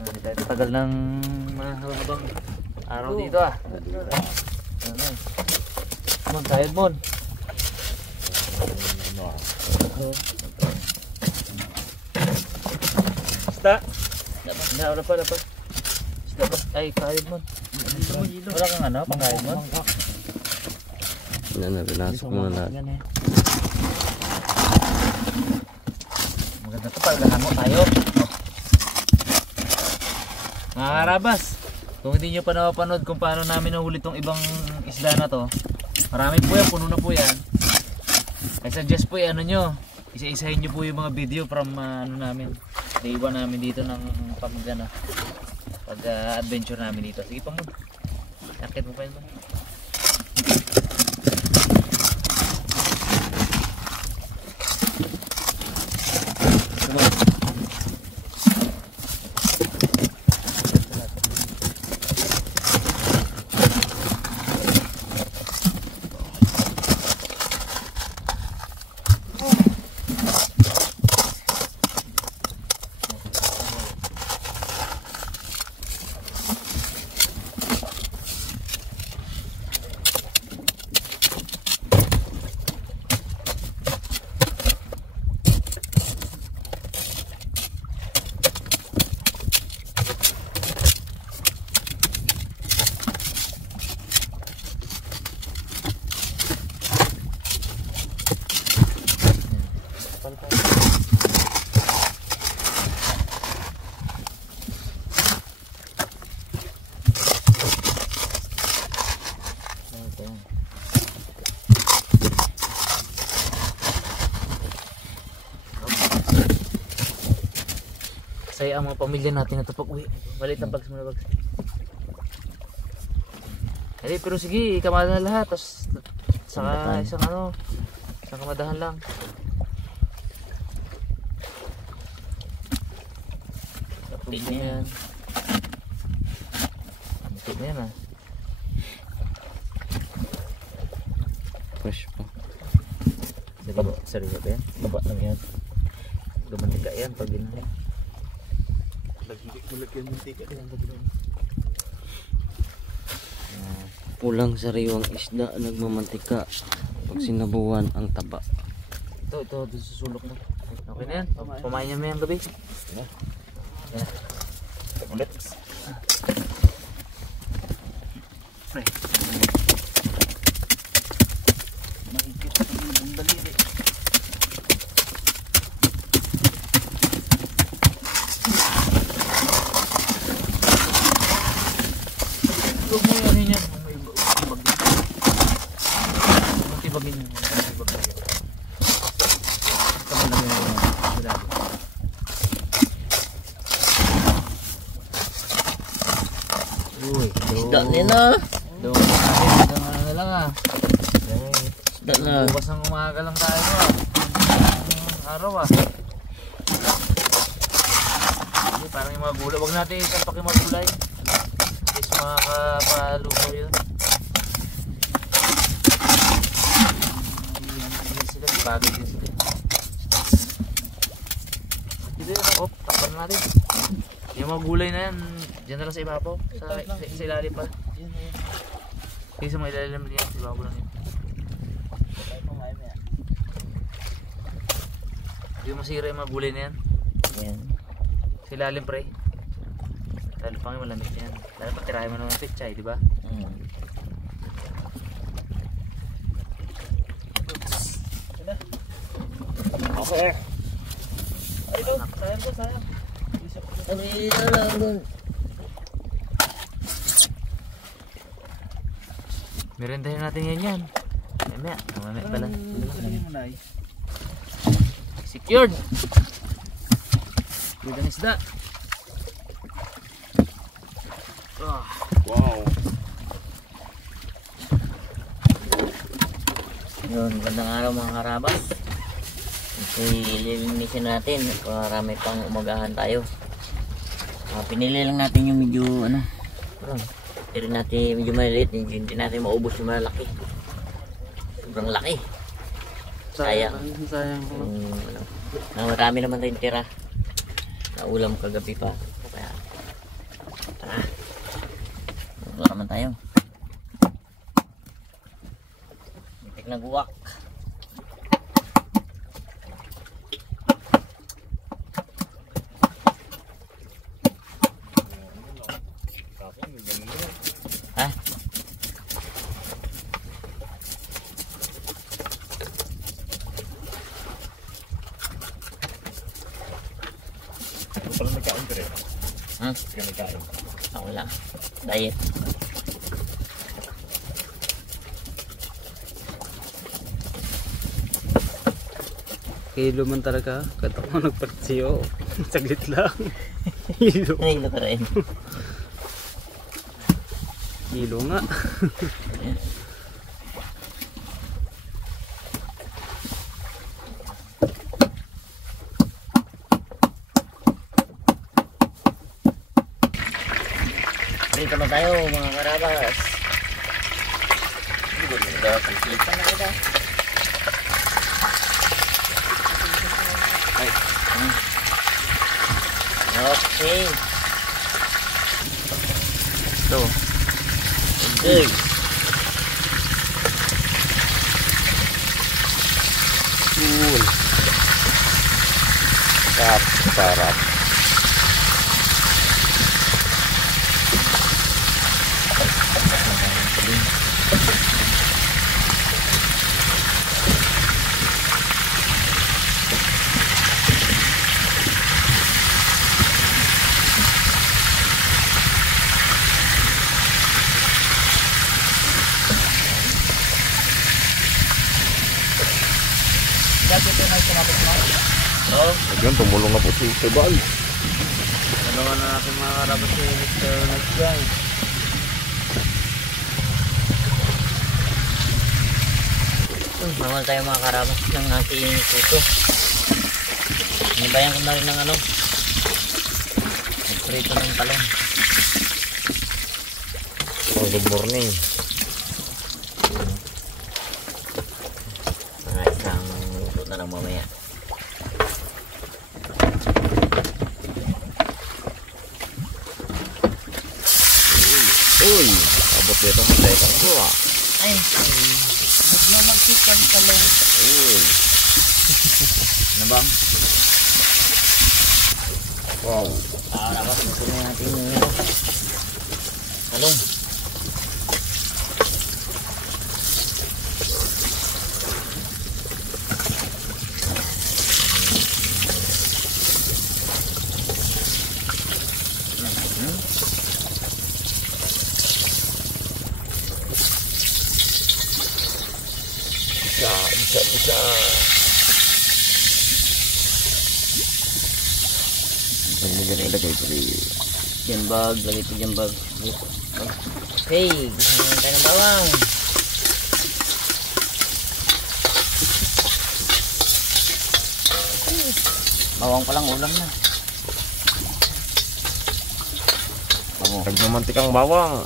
Hindi tayo tagal ng mahabang araw dito ah. Mon, sayad mon. Isda. Wala pa. Isda ba? Ay, kahit mon. Wala kang ano, pangkahit mon? Yan na, pinasok mo na lahat. Maganda ito, paglahan mo tayo. Mga karabas, kung hindi nyo pa napapanood kung paano namin nahuli itong ibang isda na to, marami po yan, puno na po yan. I suggest po ano nyo, isa-isahin nyo po yung mga video from ano namin, naiwan namin dito ng pag-adventure namin dito. Sige pa mo, nakit mo pa yun. Saya ang mga pamilya natin na ito pag uwi. Maliit na bags muna bags. Hindi, pero sige, ikamada na lahat. Tapos saka isang ano, isang kamadahan lang. Tapos na yan. Matik na yan ah. Fresh pa. Seryo ba yan? Baba lang yan. Gumantika yan pag ginahin. Lagyan mantika yan pag ginahin. Pulang sariwang isda nagmamantika pag sinabuan ang taba. Ito sa sulok mo. Okay na yan. Pamain niya may ang gabi. Yan. Ulit. Pre. Mahigit ang daliri. Huwag mo yan yan. Tibagin niya. Isda nila. Doon na lang ah. Isda na. Bukas ng umaga lang tayo ah. Araw ah. Hindi, parang yung mga gulay. Huwag natin isampak yung mga gulay. Kasi makakapalupaw yun. Hindi sila. Bagay din sila. Dito yun ako. Takpan natin. Yung mga gulay na yan. Diyan na lang sa ibabaw. Sa ilalim pa. Kasi sa mga ilalim niya. Sa ibabaw lang yun. Hindi masira yung mga gulay na yan. Yan. Sa ilalim pre. Lalo pang yung malamig yan. Lalo pag tirahin mo naman ng pechay, di ba? Okay. Ay ito, sayang ko, sayang. Ano yun lang dun? Merendahin natin yan. Mamaya pala. Secured! Good ang isda. Wow. Yun, magandang araw mga karabas. Lilinisin natin para may pang umagahan tayo. Pinili lang natin yung medyo ano, pero natin medyo maliit, hindi natin maubos yung malaki. Sobrang laki. Sayang. Marami naman tayong tira na ulam kagabi pa. Kaya Wala naman tayo. Mitik na guwak. Ha? Ito pala nagkain ko rin. Hmm? Ito nagkain. Ako lang. Diet. Kilo man talaga. Kata ko nagpartiyo. Saglit lang. Kilo. Ay, ito pa rin. Kilo nga. Dito na tayo mga karabas. Dito, pagkita na kita. Ay. Okay. So. Good. Cool. Sarap. Dati ito na sumapit mo. Oh, Ayun, tumulong na po si Tebal. Dalawa na natin mga karabas si Mr. Nice Guy. Naman tayo mga karabas ng ating puto. Nibayan ko na rin ng ano. Prito ng talong. Oh, good morning. Mga isang luto na lang mamaya. Uy, abot dito ng tekang ko ah. Ay, huwag na magsikang talong. Uy, Ano bang? wow. Dapat gusto na natin yung ano. Talong. Bisa. Lagyan ilagay ko rin. Jambag, lagay ito jambag. Okay, gusto naman tayo ng bawang. Bawang pa lang ulam na. Nagmamantikang bawang.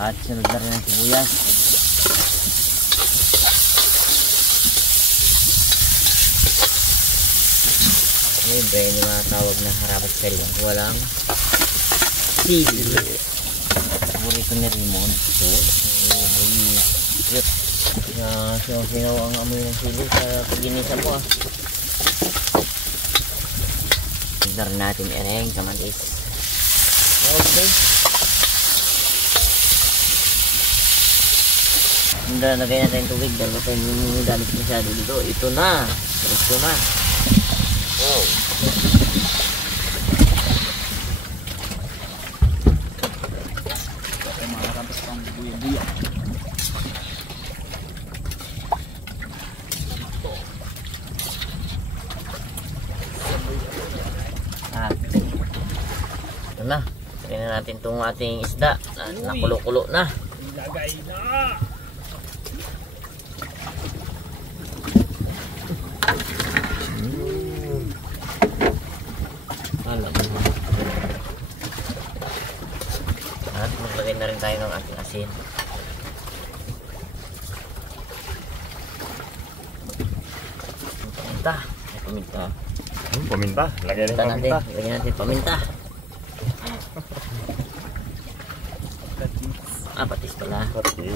At sunod na rin ang sibuyas. Siyempre, hindi matawag na harapat sa iyo. Walang sili. Paborito ni Raymond. So, sinaw ang amoy ng sili sa pagginisa mo ah. Tignan rin natin ereng, kamatis. Okay. Lagay natin yung tubig dahil ito yung damit masyado dito. Ito na. Ito na. Wow. Kaya mga karabas pang buya-buya. At ito na. Tingnan na natin itong ating isda. Nakulo-kulo na. Ilagay na! At maglagay na rin tayo ng ating asin. Paminta. Ay, paminta. Paminta. Lagyan ng Paminta natin. paminta. Lagyan natin paminta. pala. Pati.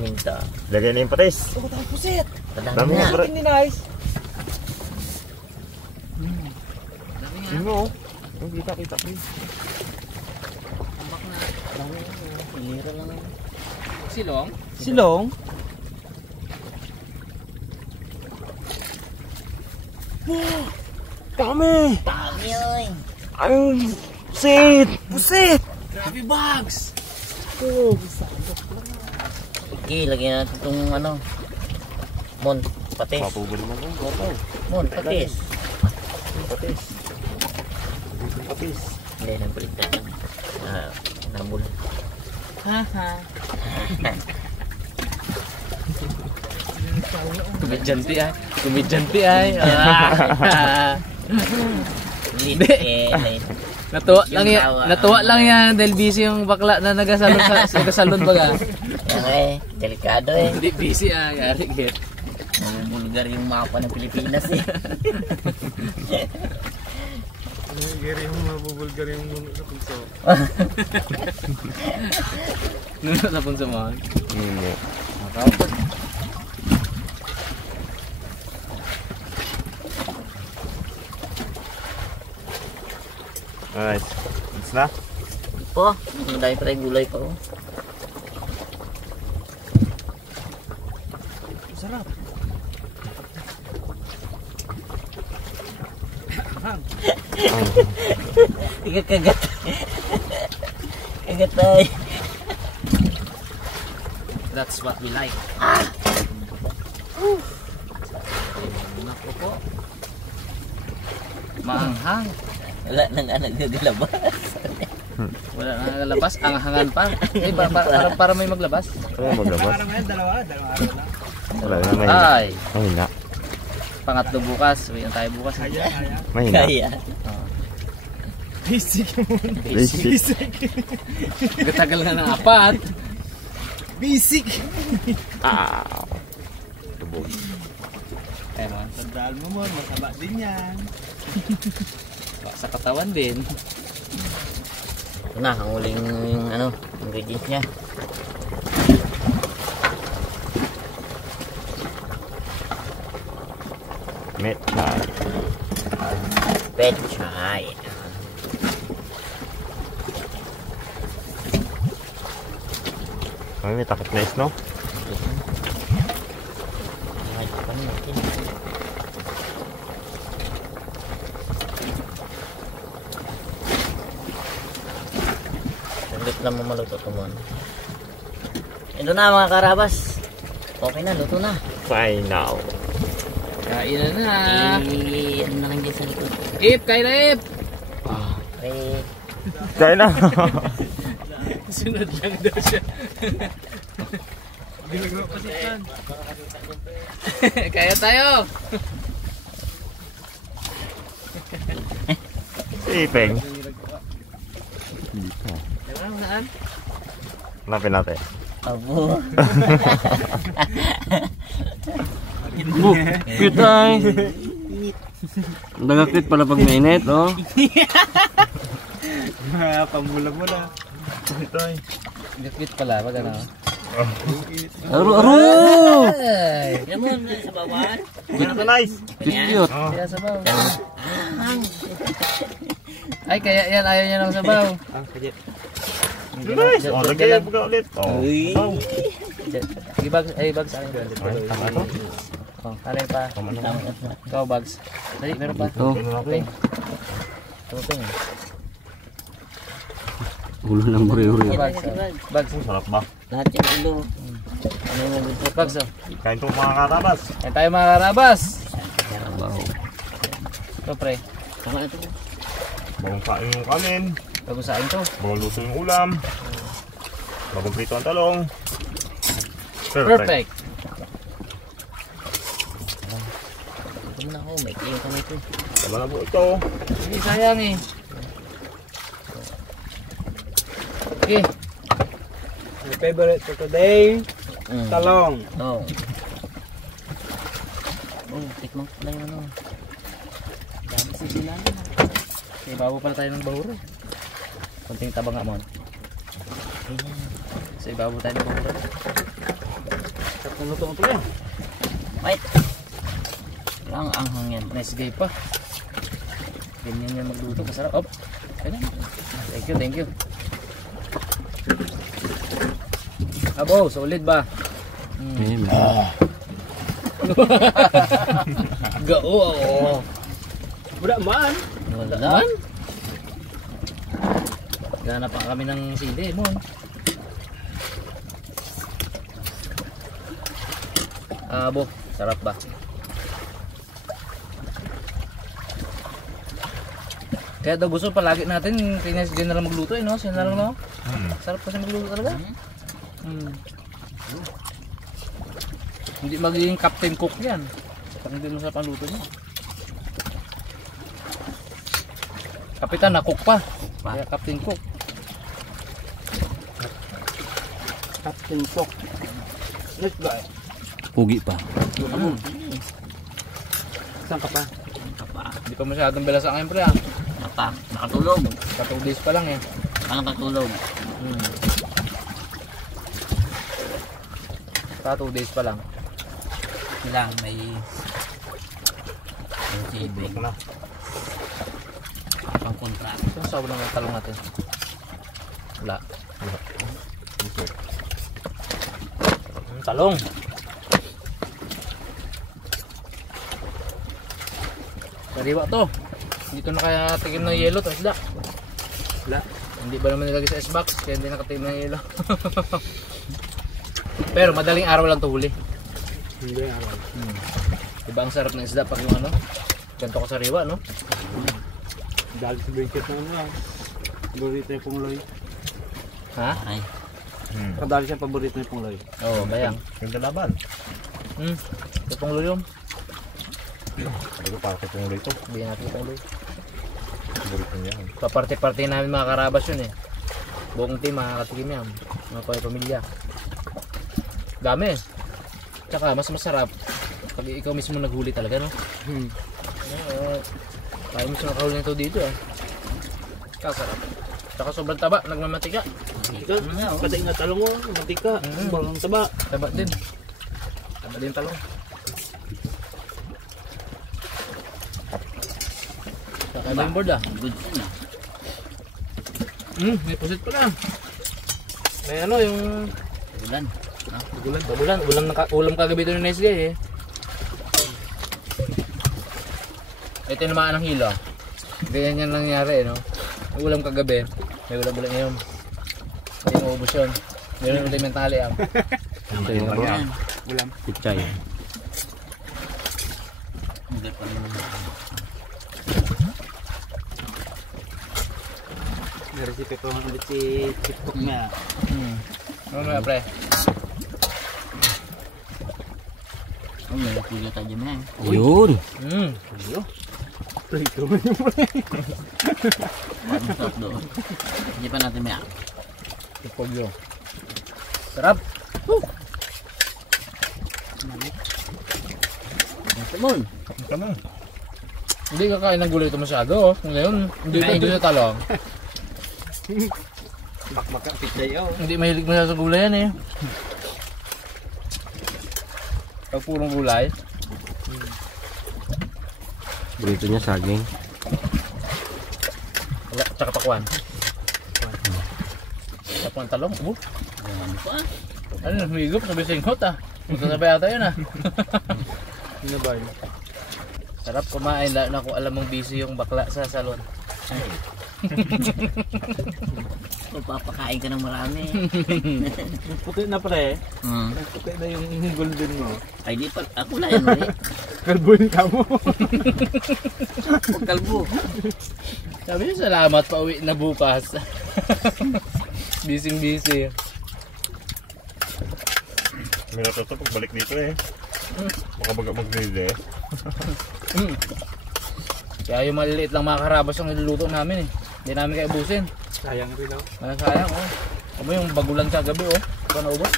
Minta. Lagay na yung patis. Oh, tayo pusit. Padami Dami na. nga, pre. Hindi nice. Yun mo, oh. Kita, pre. Tambak na. Dami na. Hilira lang. Silong? Silong. Dami. Dami oy. Ayun, pusit. Pusit. Grabe bags! Okay, lagyan natin itong ano. Mon, patis. Papubo naman yung goto. Mon, patis. Patis. Patis. Hindi, nagbaligtad lang. Nabul. Haha. Komedyanti ay. Komedyanti ay. Late eh. Late. Natuwa lang yan dahil busy yung bakla na nagasalon baga. Okay, delikado eh. Hindi busy yari git. Bulgar yung mapa ng Pilipinas eh. Mabubulgar yung mundo sa punso. Nuno sa punso mo. Alright. It's na? Po, ang dami pa tayong gulay pa oh. Sarap. Tiga kagat. Kagat tayo. That's what we like. Naku po. Maanghang. Wala nang nagagalabas. Wala na nagalabas. Anghangan pa. Para may maglabas. Ano maglabas? Parang ngayon, dalawa araw lang. Wala na, mahina. Ay. Mahina. Pangatlo bukas. Uwi na tayo bukas. Kaya. Mahina. Kaya. Basic muna. Basic. Gatagal na ng apat. Basic. Ah. Tubog. Ewan. Tandaan mo masaba din yan. Sa katawan din. Ito na, ang uling ano, ingredients niya. Metchay. Pechay. May takip na is, no? Ay, pa natin. Saglit lang mo maluto ito mo. Ito na mga karabas. Okay na, luto na. Final. Kain na. Ano na lang dyan sa likod. Ip! Kain na Ip! Okay. Kaya na. Sunod lang daw siya. Ginagawa pa siya. Kaya tayo! Ipeng. Saan? Hanapin natin. Abo. Cute ay. Dagakit pala pag mainit, no? Pamula-mula. Ito ay. Gapit pala, wag ano. Aro! Yan mo, sa bawah. Ito nice. Cute. Kaya sabaw. Ay, kaya yan, ayaw niya ng sabaw. Ito nice. O, lagyan mo ulit. O. Sige, bags. Ay, bags. Akin. Ay, tama ito. Oh, alay pa. Ikaw, bags. Dali, meron pa. Ito. Ping. Tumuping. Ulo ng buri-uri. Bags. Bags. Sarap ba? Lahat yung ulo. Ano yung bags, oh. Kain itong mga karabas. Yan tayo mga karabas. Wow. Ito, pre. Tama ito. Bagong kain yung kanin. Bago sa akin to. Bagong luto yung ulam. Bagong prito ang talong. Perfect. Ito muna ako, may kayo kami ito. Tama na po ito. Hindi sayang eh. Okay. My favorite for today, talong. Oh. Oh, tikman ko lang yung ano. Dami si sila. Okay, bago pala tayo ng bahuro. Konting taba nga mo. Sa ibabaw tayo ng bangka. Sarap ng luto ito yan. Wait. Lang anghang yan. Nice day pa. Ganyan yan magluto. Masarap. Op. Ganyan. Thank you, thank you. Abo, solid ba? Gao. Wala man. Wala man. Gana pa kami ng sili mo. Abo, sarap ba? Kaya daw gusto palagi natin kanya si General magluto no? Siya na lang no? Sarap kasi magluto talaga. Hindi magiging captain cook yan. Pag hindi mo sa panluto niya. Kapitan na cook pa. Kaya captain cook. Captain Cook. Let's go. Pugi pa. Saan ka pa? Hindi pa masyadong bela sa akin pre ah. Nakatulog. 2 days pa lang eh. Ang natulog. 2 days pa lang. Sila may tibig. Pang kontra. Saan sabi ng talong natin? Wala. Talong. Sariwa to. Dito na kaya tigil ng yelo to isda. Wala. Hindi ba naman nilagay sa S-box kaya hindi nakatigil ng yelo. Pero madaling araw lang to huli. Hindi alam. Diba ang sarap ng isda pag yung ano? Ganto ko sariwa no? Dahil sa bridget na ano. Paborito yung pungloy. Ha? Ay. Kadali siya paborito yung pungloy. Oo, bayang. Yung dalaban. Ito pong luyom. Hindi ko para kung ulit ito. Hindi natin pong luyom. Paborito niya. Paparte-parte namin mga karabas yun eh. Buong team makakatikim yan. Mga pamilya. Dami eh. Tsaka mas masarap pag ikaw mismo naghuli talaga no? Kaya mo siya nakahuli nito dito eh. Kasarap. Tsaka sobrang taba, nagmamatika. Ika, pati nga talong mo, matika. Balang taba. Taba din. Taba din talong. Saka iba yung board ah. Good na. May pusit pala. May ano yung Ulan. ulam kagabi ito ni Nice Guy eh. Ito yung namaan ng hilo. Ganyan yan nangyari eh no. May ulam kagabi. May ulam ngayon. Hindi maubos yun. Meron ulit mentali ah. Ito yung ano. Ulam. Pichay. Hindi pa naman. May recipe pa mga ulit si TikTok niya. Ano na pre? Oh, may kuya tayo dyan. Yun. Prito mo yung pre. Masarap doon. Hindi pa natin may Pogyo. Sarap. Tumon. Hindi kakain ng gulay ito masyado. Ngayon, hindi sa talong. Bakbaka pichay oh. Hindi mahilig mo sa gulay yan eh. Pag purong gulay. Burrito niya saging. Wala, tsaka pakwan. Pakwan talong. Ano, humigop, sabi singhot ah. Magkasabay ata yun ah. Ano ba yun? Sarap kumain, lalo na kung alam mong busy yung bakla sa salon. Papakain ka ng marami. Puti na pre. Puti na yung golden mo. Ay di pa. Ako na yan ulit. Kalbuin ka mo. Huwag kalbo. Sabi niya, salamat, pauwi na bukas. Busy. May natuto pagbalik dito eh. Baka baga mag-grade eh. Kaya yung maliliit lang mga karabas yung niluluto namin eh. Hindi namin kaya ubusin. Sayang rin daw. Sayang oh. Ano yung bagulan sa gabi oh. Ito na ubos.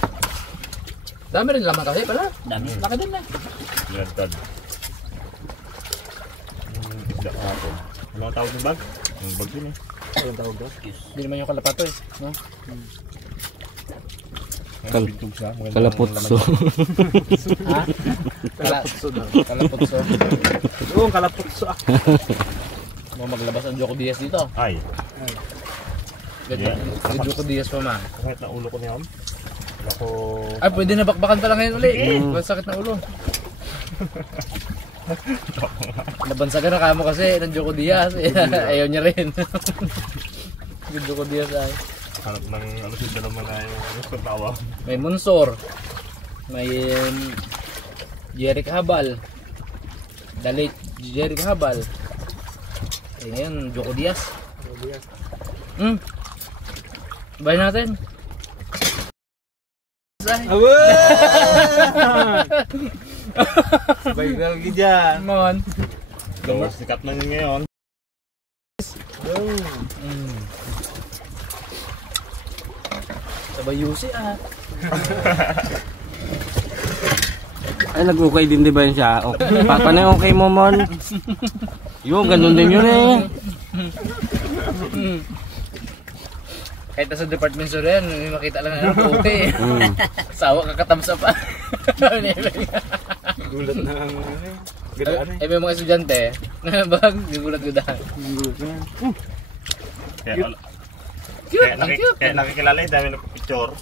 Dami rin laman kasi pala. Dami. Laki din na. Lantad. Isda ako. Ano ang tawag ng bag? Ang bag yun eh. Anong tawag daw? Hindi naman yung kalapato eh. No? Bintog siya. Kalaputso. Ha? Kalaputso. Oo, kalaputso. Mo maglabas ang Joko Diaz dito. Ay. Ganyan. Si Joko Diaz pa man. Kahit na ulo ko niya. Ako. Ay, pwede na bakbakan pala ngayon uli. Sakit na ulo. Nabansagan na kamo kasi ng Joko Diaz. Ayaw niya rin. Yung Joko Diaz ay. Hanap ng ano siya naman na yung tawa. May Monsor. May Jeric Habal. The late Jeric Habal. Eh ngayon, Joko Diaz. Bayan natin. Sabay galgi dyan. Mon. So, sikat na yun ngayon. Sabay Yusi ah. Ay, nag-okay din di ba yun siya? Okay. Paano yung okay mo, Mon? Yung, ganun din yun eh. Kahit sa department store yan, may makita lang na okay. Sawa kakatamsa pa. Gulat na ang gadaan eh. Eh may mga estudyante, bag, gugulat ko dahil. Gulat na. Kaya nakikilala yung dami ng picture.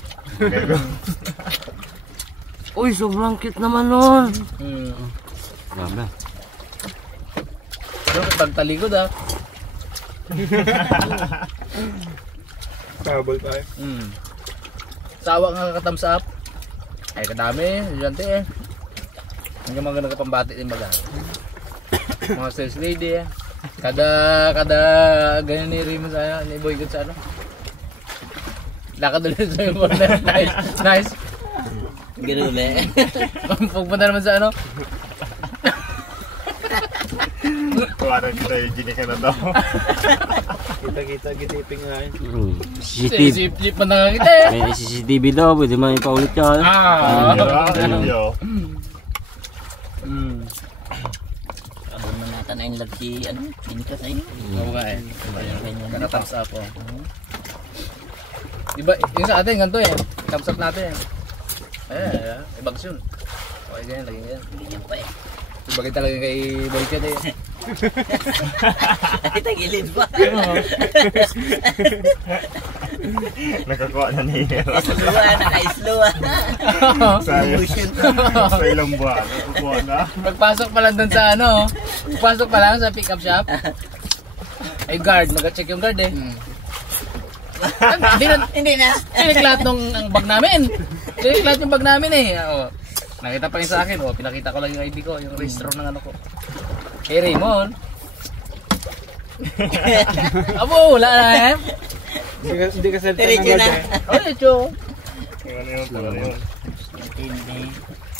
Uy, sobrang cute naman nun. Grabe. Pero pagtalikod ah. Kabal tayo. Sawa nga kakatamsa up. Ay kadami, estudyante eh. Hanggang mga nagkapambati din baga. Mga sales lady eh. Kada ganyan ni Rimo sa ni Boycott sa ano. Lakad ulit sa yung corner. Nice. Ganun eh. Pagpunta naman sa ano. Kuwara dito yung ginika na daw. Kita gitiping nga yun. CCTV. Sip pa na kita eh. May CCTV daw, pwede man ipaulit yun. Video. Abon na natin na yung lag si, ano, sinika sa inyo. Oo nga eh. Ganyan. Naka-thumbs up oh. Diba, yung sa atin, ganito eh. Thumbs up natin. Ayan, ibags yun. Okay, ganyan, lagyan ganyan. Ganyan pa eh. Ibagay talaga kay Boycott eh. Ay, tagilid pa. Nakakuha na ni Hera. Islo ah, naka-islo ah. Sa ilang buwan. Nakakuha na. Pagpasok pa lang dun sa ano, pagpasok pa lang sa pick-up shop. Ay guard, mag-check yung guard eh. Hindi na. Siniklat nung ang bag namin. Siniklat yung bag namin eh. Oh, nakita pa rin sa akin. Oh, pinakita ko lang yung ID ko, yung registro ng ano ko. Hey Raymond. Abo, wala na eh. Hindi ka selfie ng Diretso guard na. eh. Oh, ito. Ano yun? Hindi.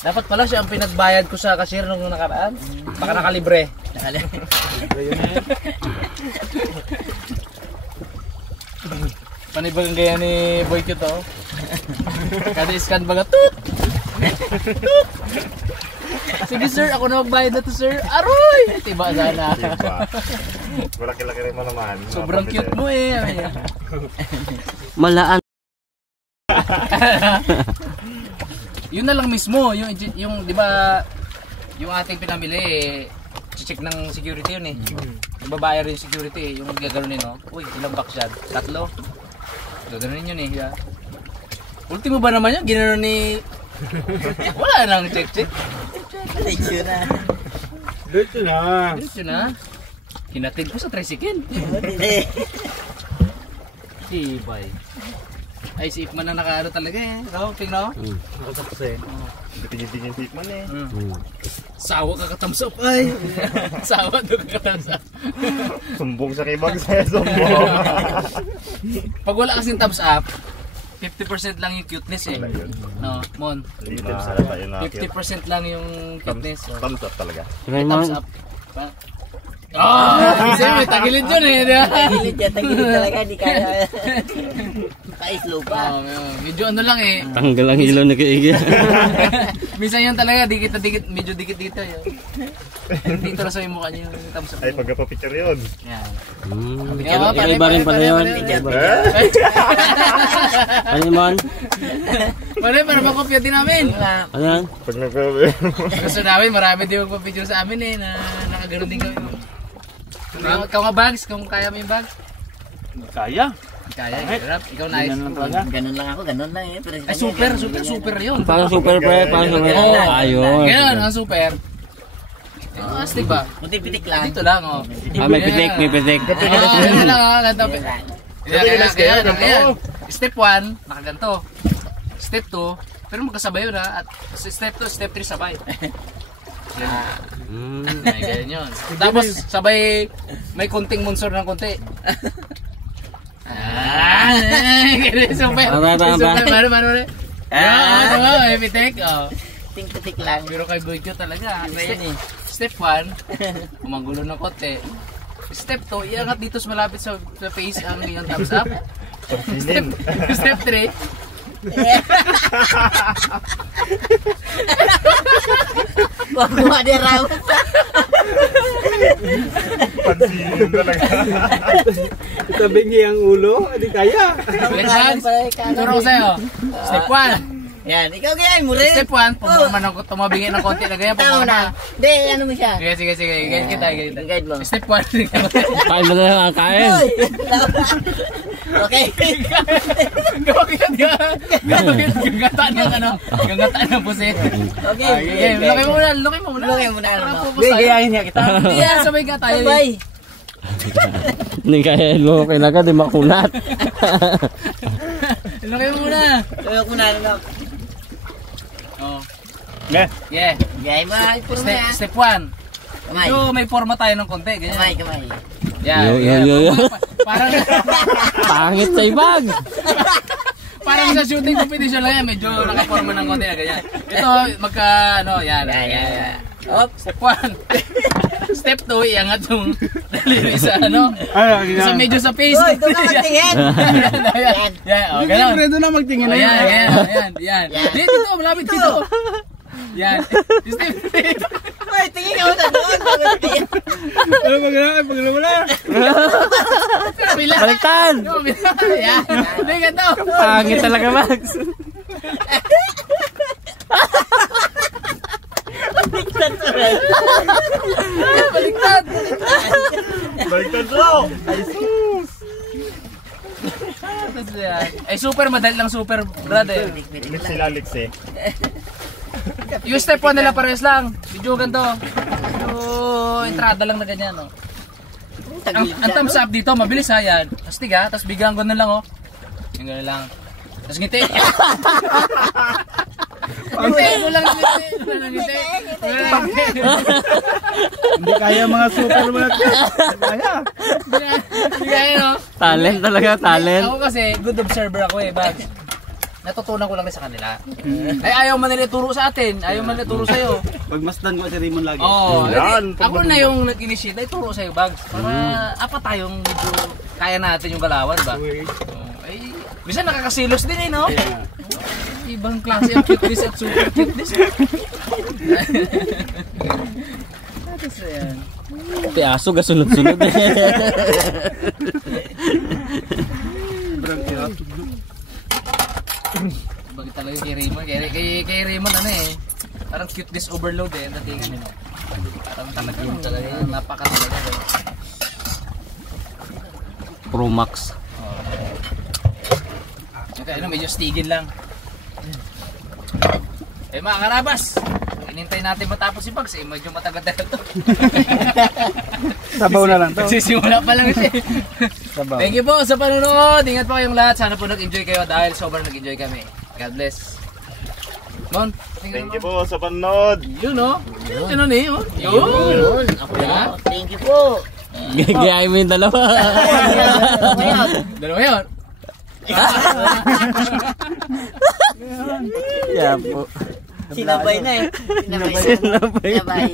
Dapat pala siya ang pinagbayad ko sa cashier nung nakaraan. Baka nakalibre. Ayun na yun. Panibagang gaya ni Boycott to. Kada scan baga tut. Tut. Sige sir, ako na magbayad na to sir. Aroy! Tiba sana. Diba? Malaki-laki rin mo naman. Sobrang cute mo eh. Malaan. Yun na lang mismo, yung di ba yung ating pinamili eh, check ng security yun eh. Babayar yung security eh, yung gaganunin no. Uy, ilang box yan? 3. Gaganunin yun eh. Yeah. Ultimo ba naman yun? Ginanon ni wala nang check. Diretso na. Diretso na. Diretso na. Hinatid ko sa tricycle. Hindi. Tibay. Ay, si Ipman na nakaano talaga eh. No, tingnan mo. Nakatapos eh. Tingin-tingin si Ikman eh. Sawa ka katamsop ay. Sawa doon ka katamsop. Sumbong siya kay Bagsay. Sumbong. Pag wala kasing thumbs up, 50% lang yung cuteness eh. No, Mon. Hindi na tayo na. 50% lang yung cuteness. Thumbs up talaga. Thumbs up. Kasi may tagilid yun eh. Tagilid talaga, di kaya. Naka-slow pa. Medyo ano lang eh. Tanggal ang ilaw ni Kaigi. Minsan yun talaga, dikit na dikit, medyo dikit dito yun. Dito na sa yung mukha niyo yung thumbs up. Ay, pagkapapicture yun. Yan. Iba rin pala yun. Ano naman? Para makopya din namin. Ano yan? Pag nagkabi. Gusto namin, marami din magpapicture sa amin eh, na nakaganoon din kami. Ikaw nga bags, kung kaya mo yung bag. Kaya. Kaya, hirap. Ikaw na ayos. Ganun lang ako, ganun lang eh. Pero Ay, super yun. Parang super pre, parang super. Ayun. Ganun, ang super. Astig ba? Puti-pitik lang. Dito lang, oh. May pitik, may pitik. Ganun lang, oh. Ganun. Step 1, nakaganto. Step 2, pero magkasabay yun ha. At step 2, step 3 sabay. Ay, ganyan yun. Tapos sabay may konting monsor ng konti. Super. Mano. May pitik. Pitik lang. Pero kay Boyko talaga. Step 1, kumagulo ng konti. Step 2, iangat dito sa malapit sa face ang iyong thumbs up. Step 3, Wag mo di raw. Pansinin talaga. Itabingi ang ulo, hindi kaya. turo ko sa'yo. Step 1. Yan, ikaw kaya mo rin. Step 1, tumabingin ng konti na ganyan. Tao na. Hindi, ano mo siya? Sige. Guide kita. Guide mo. Step 1. Kain mo na lang ang kain. Okay. Gawagin Gagataan ng pusit. Okay. Lukay mo muna. Lukay mo na. Hindi, gayahin niya kita. Hindi, sabay ka tayo. Sabay. Hindi kaya lo kailangan di makulat. Lukay mo muna. Lukay mo na. Oh. Yeah. Yeah. Gayay mo. Step 1. Kamay. So, may forma tayo ng konti. Ganyan. Kamay. Yan. Yo. Parang Pangit sa ibag. parang sa shooting competition lang yan. Medyo nakaporma ng konti na ganyan. Ito, yan. Step 1. Step 2, iangat yung daliri sa sa medyo sa face. Uy, ito na magtingin. Yan, gano'n. Fredo na magtingin na Yan. Dito, malapit dito. Yan. Step 3. Uy, tingin ka mo sa doon. Ano pagkala mo na? Baliktad. Yan. Hindi ka to. Pangit talaga, Max. Baliktad. Baliktad bro! Ay, super madali lang, super brother. Mix sila, Alex eh. Yung step 1 nila parehas lang. Medyo ganito. Medyo entrada lang na ganyan, no. Ang thumbs up dito, mabilis ha, yan. Astig ha, tapos bigyan ko na lang, oh. Yung gano'n lang. Tapos ngiti. Ngiti, kulang ngiti. Hindi kaya mga super mga kaya. Hindi kaya, no. Talent talaga, talent. Ako kasi, good observer ako eh, Bags. Natutunan ko lang sa kanila. Ay, ayaw man nila turo sa atin. Ayaw man nila turo sa'yo. Pagmasdan ko si Raymond lagi. Oo. Yan, Ako na yung nag-initiate. Ay, turo sa'yo, Bags. Para apat tayong medyo kaya natin yung galawan, ba? Ay, minsan nakakasilos din eh, no? Ibang klase ang cuteness at super cuteness. Tapos yan. Pati aso gasunod-sunod. Bakit talaga kay Raymond? Kay Raymond ano eh. Parang cuteness overload eh. Datingan eh. Parang talaga yun. Napaka talaga. Pro Max. Okay, medyo stigin lang. Eh mga karabas, inintay natin matapos si Bags eh. Medyo matagal na ito. Sabaw na lang to. Nagsisimula pa lang siya. Sabaw. Thank you po sa panonood. Ingat po kayong lahat. Sana po nag-enjoy kayo dahil sobrang nag-enjoy kami. God bless. Mon, Thank you po sa panood. yun o. Yun o ni. Yun. Ako na. Thank you po. Gayahin mo yung dalawa. Dalawa yun. Yeah po. Sinabay na eh. Sinabay.